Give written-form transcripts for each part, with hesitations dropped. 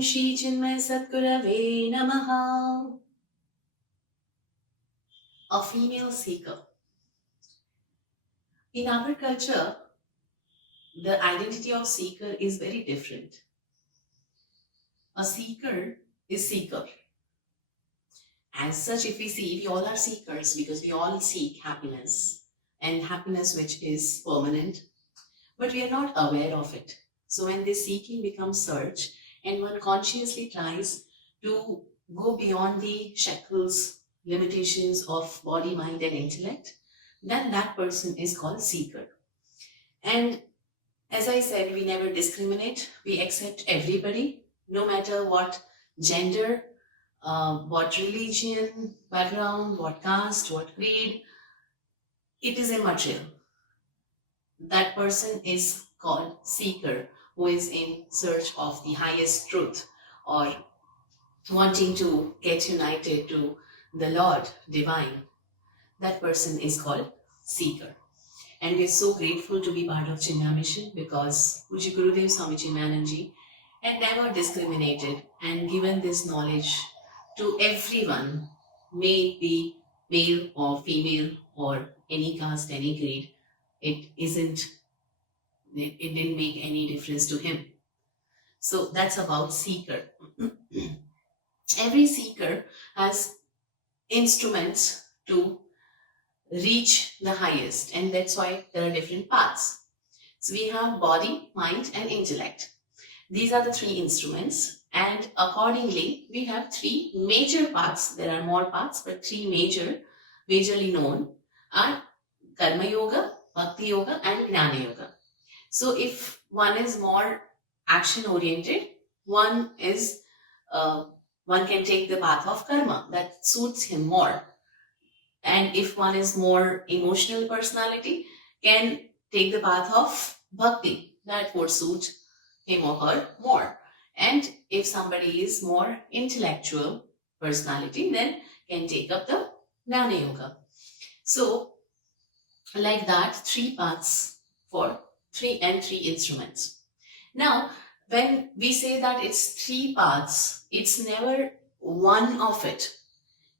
Om Shri Chinmaya Sadgurave Namaha. A female seeker. In our culture, the identity of seeker is very different. A seeker is seeker. As such, if we see, we all are seekers because we all seek happiness, and happiness which is permanent, but we are not aware of it. So when this seeking becomes search, and one consciously tries to go beyond the shackles, limitations of body, mind, and intellect, then that person is called seeker. And as I said, we never discriminate. We accept everybody, no matter what gender, what religion, background, what caste, what creed. It is immaterial. That person is called seeker, who is in search of the highest truth or wanting to get united to the Lord divine. That person is called seeker. And we are so grateful to be part of Chinmaya Mission because Puji Gurudev Swami Chinmayanand had never discriminated and given this knowledge to everyone, may it be male or female or any caste, any creed. It didn't make any difference to him. So that's about seeker. Every seeker has instruments to reach the highest, and that's why there are different paths. So we have body, mind, and intellect. These are the three instruments, and accordingly we have three major paths. There are more paths, but three majorly known are Karma Yoga, Bhakti Yoga, and Jnana Yoga. So if one is more action oriented, one can take the path of karma that suits him more. And if one is more emotional personality, can take the path of bhakti that would suit him or her more. And if somebody is more intellectual personality, then can take up the Jnana Yoga. So like that, three paths for three instruments. Now, when we say that it's three paths, it's never one of it.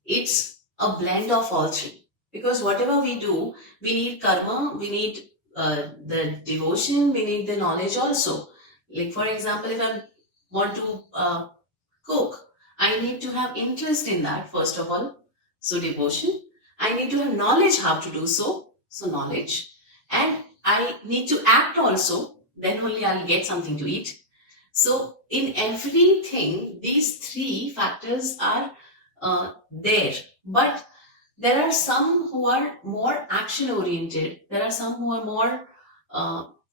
It's a blend of all three. Because whatever we do, we need karma, we need the devotion, we need the knowledge also. Like for example, if I want to cook, I need to have interest in that first of all. So devotion. I need to have knowledge how to do so. So knowledge. And I need to act also. Then only I'll get something to eat. So in everything, these three factors are there. But there are some who are more action oriented. There are some who are more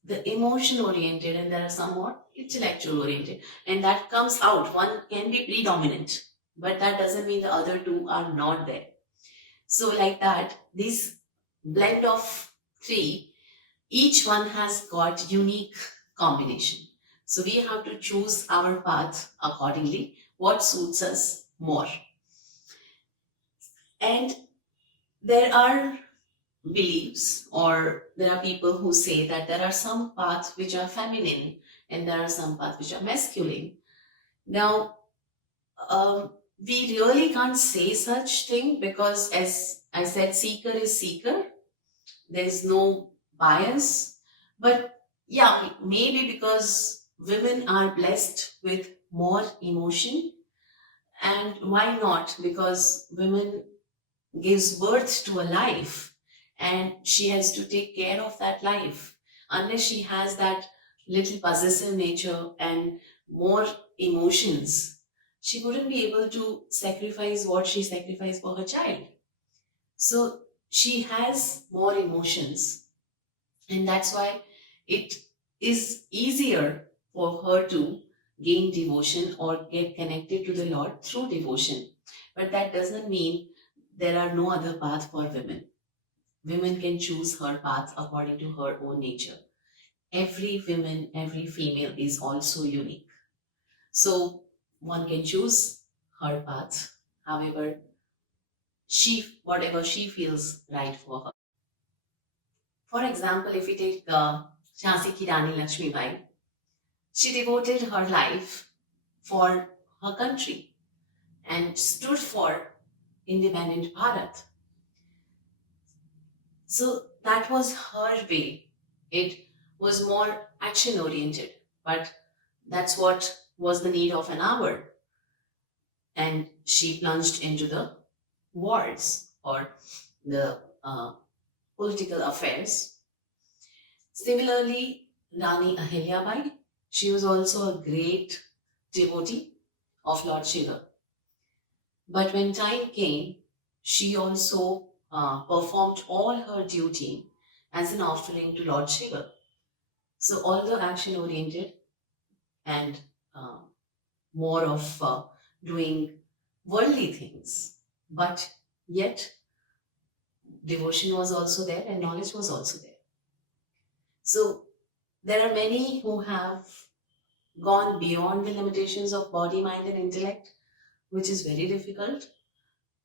the emotion oriented, and there are some more intellectual oriented. And that comes out. One can be predominant, but that doesn't mean the other two are not there. So like that, this blend of three, each one has got unique combination. So we have to choose our path accordingly, what suits us more. And there are beliefs, or there are people who say that there are some paths which are feminine and there are some paths which are masculine. Now, we really can't say such thing because, as I said, seeker is seeker. There is no bias. But yeah, maybe because women are blessed with more emotion. And why not? Because women gives birth to a life and she has to take care of that life. Unless she has that little possessive nature and more emotions, she wouldn't be able to sacrifice what she sacrificed for her child. So she has more emotions, and that's why it is easier for her to gain devotion or get connected to the Lord through devotion. But that doesn't mean there are no other path for women. Women can choose her path according to her own nature. Every woman, every female is also unique. So one can choose her path, however, whatever she feels right for her. For example, if we take Jhansi ki Rani Lakshmibai, she devoted her life for her country and stood for independent Bharat. So that was her way. It was more action oriented, but that's what was the need of an hour. And she plunged into the wars or the political affairs. Similarly, Rani Ahilyabai, she was also a great devotee of Lord Shiva. But when time came, she also performed all her duty as an offering to Lord Shiva. So, although action oriented and uh, more of doing worldly things, but yet devotion was also there and knowledge was also there. So, there are many who have gone beyond the limitations of body, mind, and intellect, which is very difficult,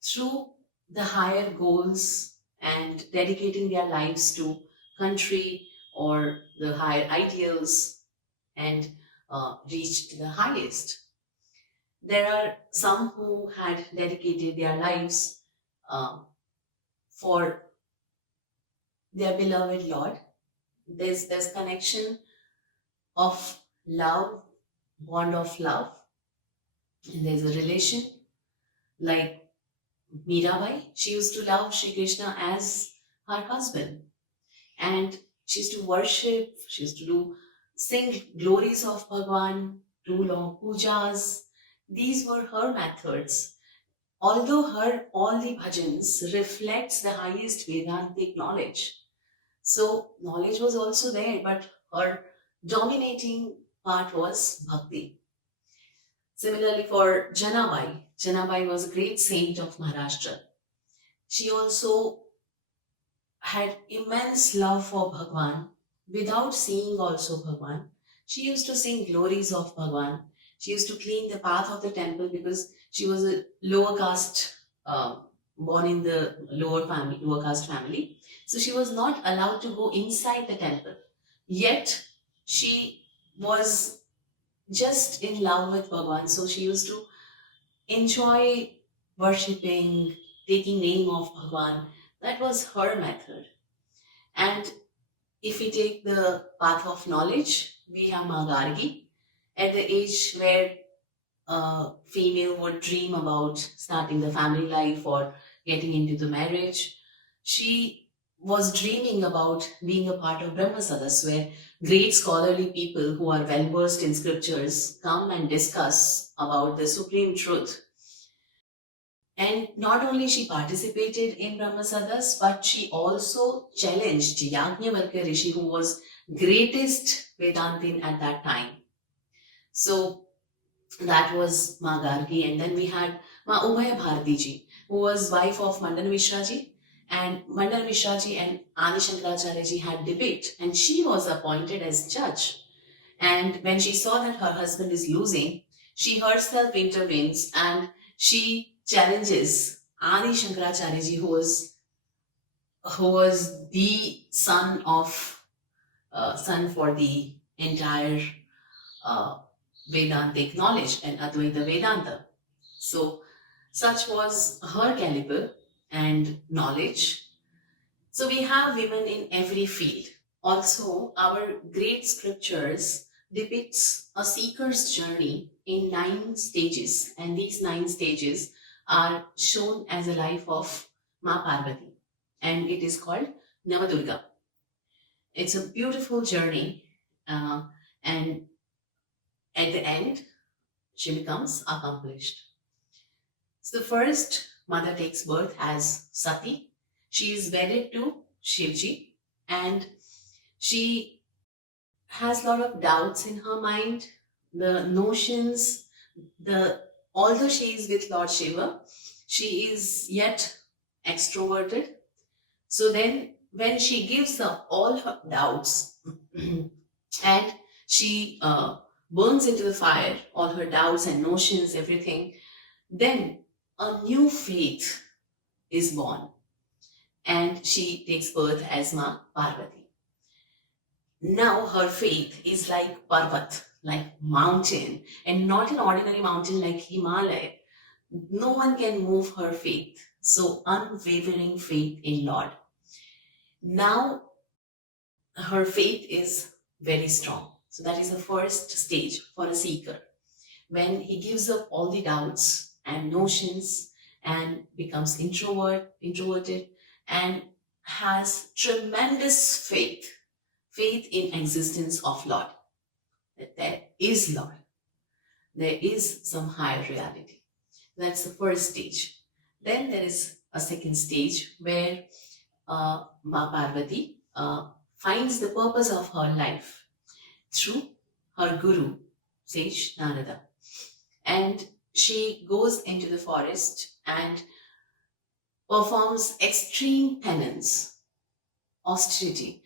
through the higher goals and dedicating their lives to country or the higher ideals and reached the highest. There are some who had dedicated their lives for their beloved Lord. There's connection of love, bond of love, and there's a relation like Mirabai. She used to love Sri Krishna as her husband, and she used to worship. She used to sing glories of Bhagwan, do long pujas. These were her methods. Although her all the bhajans reflects the highest Vedantic knowledge. So knowledge was also there, but her dominating part was bhakti. Similarly for Janabai, Janabai was a great saint of Maharashtra. She also had immense love for Bhagwan without seeing also Bhagwan. She used to sing glories of Bhagwan. She used to clean the path of the temple because she was a lower caste, born in the lower caste family. So she was not allowed to go inside the temple. Yet she was just in love with Bhagwan. So she used to enjoy worshipping, taking name of Bhagwan. That was her method. And if we take the path of knowledge, we have Magargi. At the age where a female would dream about starting the family life or getting into the marriage, she was dreaming about being a part of Brahma Sadas, where great scholarly people who are well versed in scriptures come and discuss about the supreme truth. And not only she participated in Brahma Sadas, but she also challenged Yajnavalkya Rishi, who was greatest Vedantin at that time. So that was Ma Gargi. And then we had Ma Ubhay Bharati ji, who was wife of Mandana Mishra ji. And Mandana Mishra ji and Adi Shankaracharya ji had debate, and she was appointed as judge. And when she saw that her husband is losing, she herself intervenes and she challenges Adi Shankaracharya ji, who was the son for the entire Vedantic knowledge and Advaita Vedanta. So such was her caliber and knowledge. So we have women in every field. Also, our great scriptures depicts a seeker's journey in 9 stages, and these 9 stages are shown as a life of Ma Parvati, and it is called Navadurga. It's a beautiful journey, and at the end, she becomes accomplished. So the first mother takes birth as Sati. She is wedded to Shivji, and she has a lot of doubts in her mind. The notions, although she is with Lord Shiva, she is yet extroverted. So then when she gives up all her doubts and she burns into the fire, all her doubts and notions, everything, then a new faith is born and she takes birth as Ma Parvati. Now her faith is like Parvat. like mountain, and not an ordinary mountain like Himalaya. No one can move her faith. So unwavering faith in Lord. Now her faith is very strong. So that is the first stage for a seeker. When he gives up all the doubts and notions and becomes introverted, and has tremendous faith in existence of Lord, that there is Lord, there is some higher reality. That's the first stage. Then there is a second stage where Ma Parvati finds the purpose of her life through her guru, sage Narada. And she goes into the forest and performs extreme penance, austerity,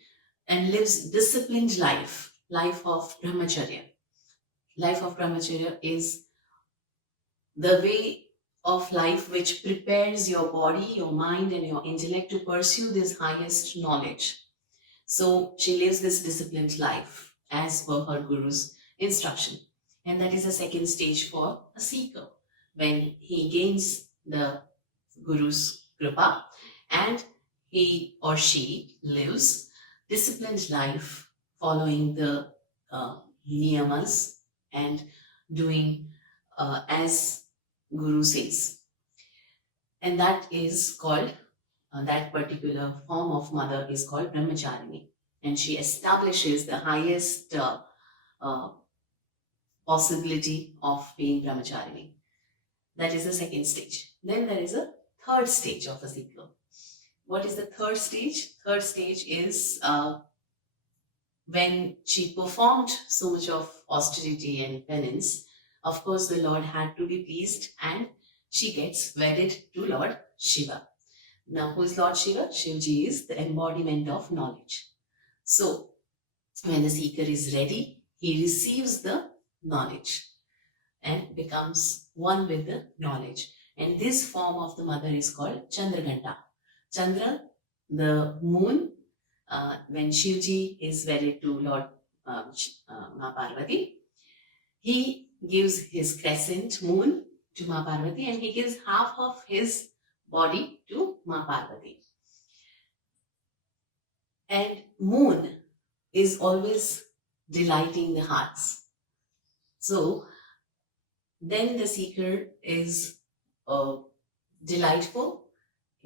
and lives disciplined life of brahmacharya. Life of brahmacharya is the way of life which prepares your body, your mind, and your intellect to pursue this highest knowledge. So she lives this disciplined life as per her guru's instruction. And that is the second stage for a seeker, when he gains the guru's kripa and he or she lives disciplined life following the niyamas and doing as guru says. And that is called, that particular form of mother is called Brahmacharini. And she establishes the highest possibility of being Brahmacharini. That is the second stage. Then there is a third stage of a seeker. What is the third stage? Third stage is when she performed so much of austerity and penance. Of course, the Lord had to be pleased, and she gets wedded to Lord Shiva. Now, who is Lord Shiva? Shivji is the embodiment of knowledge. So, when the seeker is ready, he receives the knowledge and becomes one with the knowledge. And this form of the mother is called Chandraghanta. Chandra, the moon, when Shivji is wedded to Lord Ma Parvati, he gives his crescent moon to Ma Parvati, and he gives half of his body to Ma Parvati. And moon is always delighting the hearts. So then the seeker is delightful,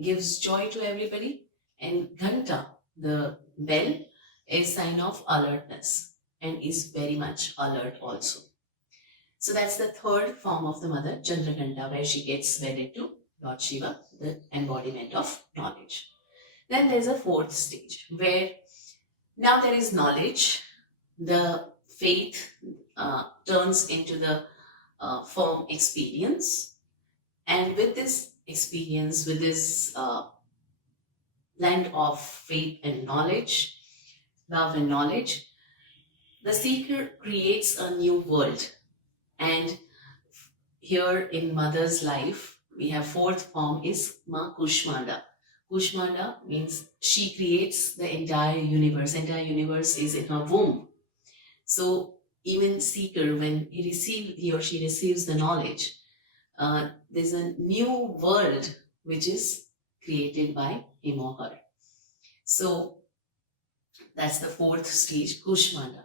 gives joy to everybody, and Ghanta, the bell, is sign of alertness and is very much alert also. So that's the third form of the mother, Chandraghanta, where she gets wedded to Lord Shiva, the embodiment of knowledge. Then there's a fourth stage where now there is knowledge, the faith turns into the firm experience, and with this experience, with this blend of faith and knowledge, love and knowledge, the seeker creates a new world. And here in mother's life, we have fourth form is Ma Kushmanda. Kushmanda means she creates the entire universe. Entire universe is in her womb. So even seeker, when he or she receives the knowledge, there's a new world which is created by him or her. So that's the fourth stage, Kushmanda.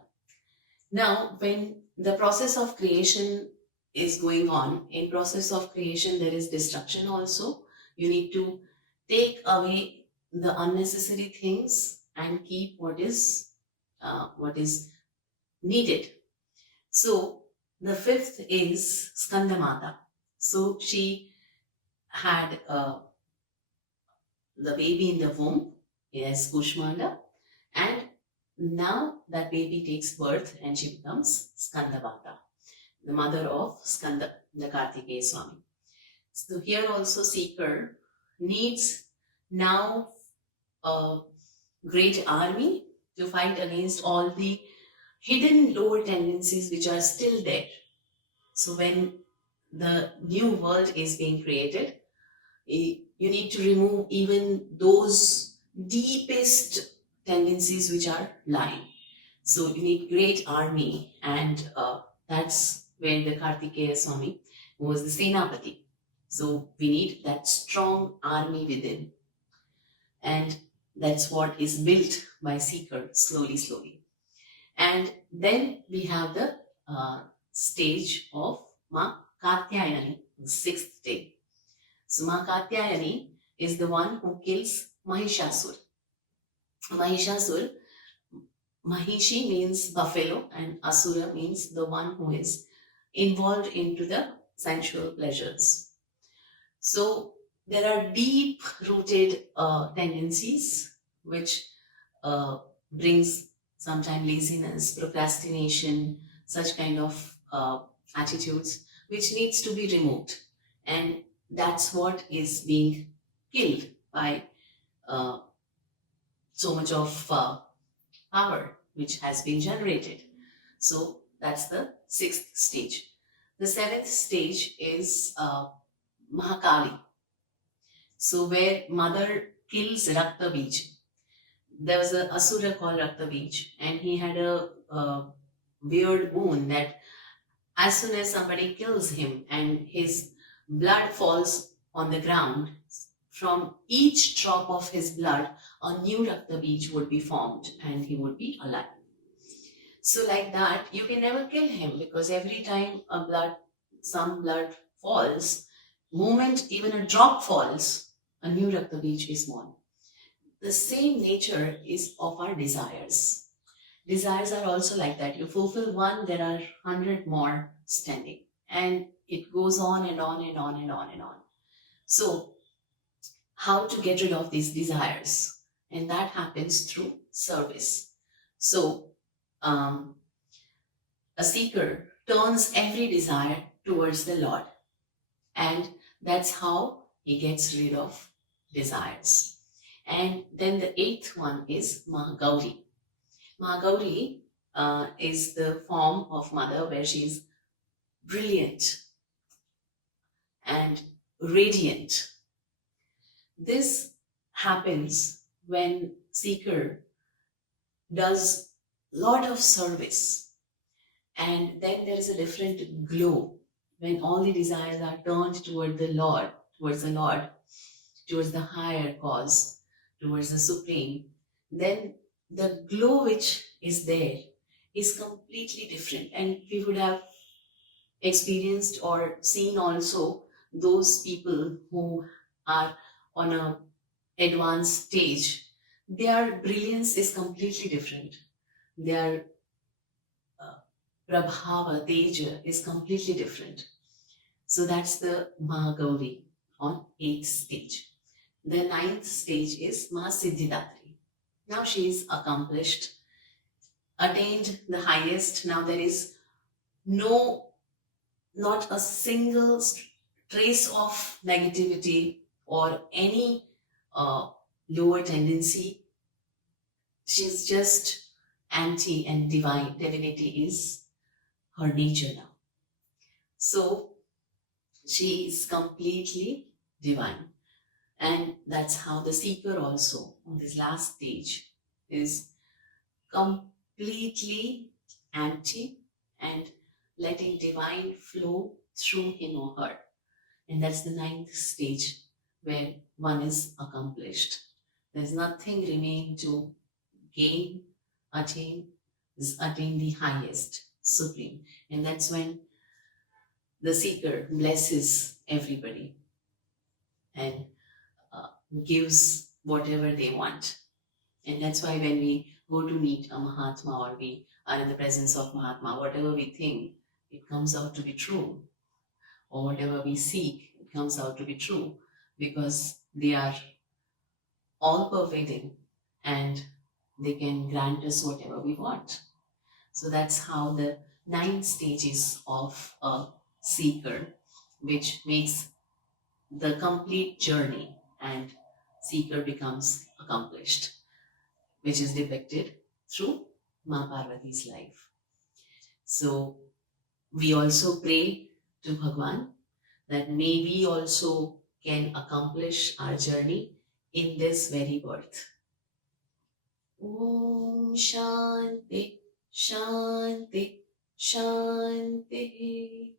Now, when the process of creation is going on, in process of creation there is destruction also. You need to take away the unnecessary things and keep what is needed. So the fifth is Skandamata. So she had the baby in the womb, yes, Kushmanda, and now that baby takes birth and she becomes Skandamata, the mother of Skanda, the Kartikeya Swami. So here also seeker needs now a great army to fight against all the hidden lower tendencies which are still there. So when the new world is being created, you need to remove even those deepest tendencies which are lying. So you need great army, and that's where the Kartikeya Swami was the Senapati. So we need that strong army within, and that's what is built by seeker slowly, slowly. And then we have the stage of Ma Katyayani, the sixth day. So Ma Katyayani is the one who kills Mahishasur. Mahishasur, Mahishi means buffalo, and Asura means the one who is involved into the sensual pleasures. So there are deep rooted tendencies which brings sometimes laziness, procrastination, such kind of attitudes which needs to be removed, and that's what is being killed by uh, so much of power which has been generated. So that's the sixth stage. The seventh stage is Mahakali. So where mother kills Rakta Bij. There was an asura called Rakta Bij, and he had a weird boon that as soon as somebody kills him and his blood falls on the ground, from each drop of his blood, a new Rakta Bij would be formed and he would be alive. So like that, you can never kill him, because every time some blood falls, moment even a drop falls, a new Rakta Bij is born. The same nature is of our desires. Desires are also like that. You fulfill one, there are 100 more standing. And it goes on and on and on and on and on. So, how to get rid of these desires? And that happens through service. So, a seeker turns every desire towards the Lord. And that's how he gets rid of desires. And then the eighth one is Mahagauri. Mahagauri is the form of mother where she is brilliant and radiant. This happens when seeker does lot of service, and then there is a different glow when all the desires are turned toward the Lord, towards the higher cause, towards the supreme. Then the glow which is there is completely different, and we would have experienced or seen also those people who are on a advanced stage. Their brilliance is completely different. Their prabhava, teja is completely different. So that's the Mahagauri on 8th stage. The 9th stage is Mahasiddhidatri. Now she is accomplished, attained the highest. Now there is not a single trace of negativity or any lower tendency. She's just anti and divine. Divinity is her nature now. So she is completely divine. And that's how the seeker also on this last stage is completely anti and letting divine flow through him or her. And that's the 9th stage where one is accomplished. There's nothing remain to gain, attain the highest, supreme. And that's when the seeker blesses everybody and gives whatever they want. And that's why when we go to meet a Mahatma or we are in the presence of Mahatma, whatever we think, it comes out to be true. Or whatever we seek, it comes out to be true, because they are all pervading and they can grant us whatever we want. So that's how the 9 stages of a seeker, which makes the complete journey, and seeker becomes accomplished, which is depicted through Ma Parvati's life. So we also pray to Bhagwan that may we also can accomplish our journey in this very birth. Om Shanti Shanti, Shanti.